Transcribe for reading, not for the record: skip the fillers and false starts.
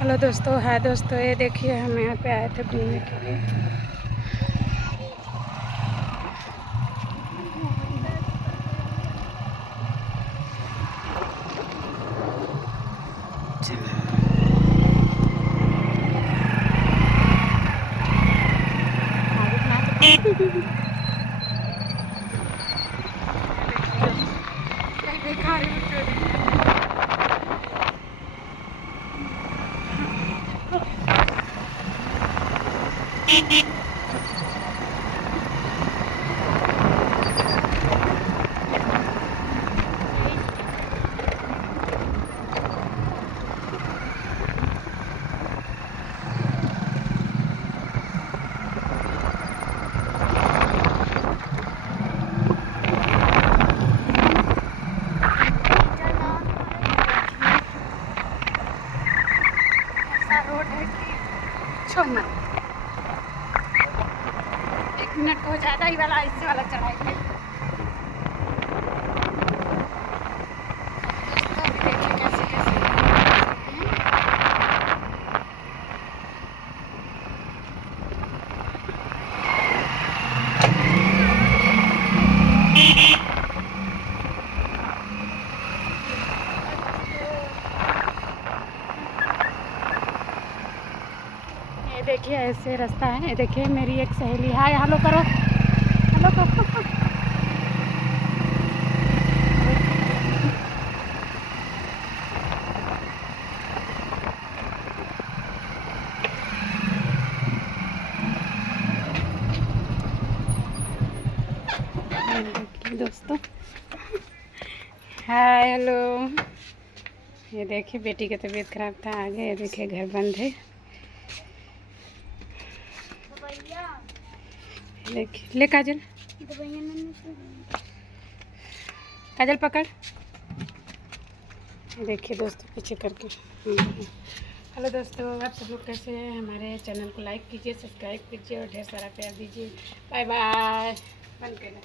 Hello दोस्तों, हाय दोस्तों, ये देखिए हम यहाँ पे आए थे घूमने के लिए। देखा रोड है कि 6 मिनट 1 मिनट को ज़्यादा ही वाला इससे वाला चढ़ाई है। देखिए कैसे कैसे ये देखिए ऐसे रास्ता है। ये देखिए मेरी एक सहेली, हाय हेलो करो, हेलो करो। देखिए दोस्तों, हाय हेलो। ये देखिए बेटी की तबीयत खराब था, आगे ये देखिए घर बंद है। देखिए ले काजल, काजल पकड़। देखिए दोस्तों पीछे करके। हेलो दोस्तों, आप सब लोग कैसे हैं? हमारे चैनल को लाइक कीजिए, सब्सक्राइब कीजिए और ढेर सारा प्यार दीजिए। Bye bye. बंद करें।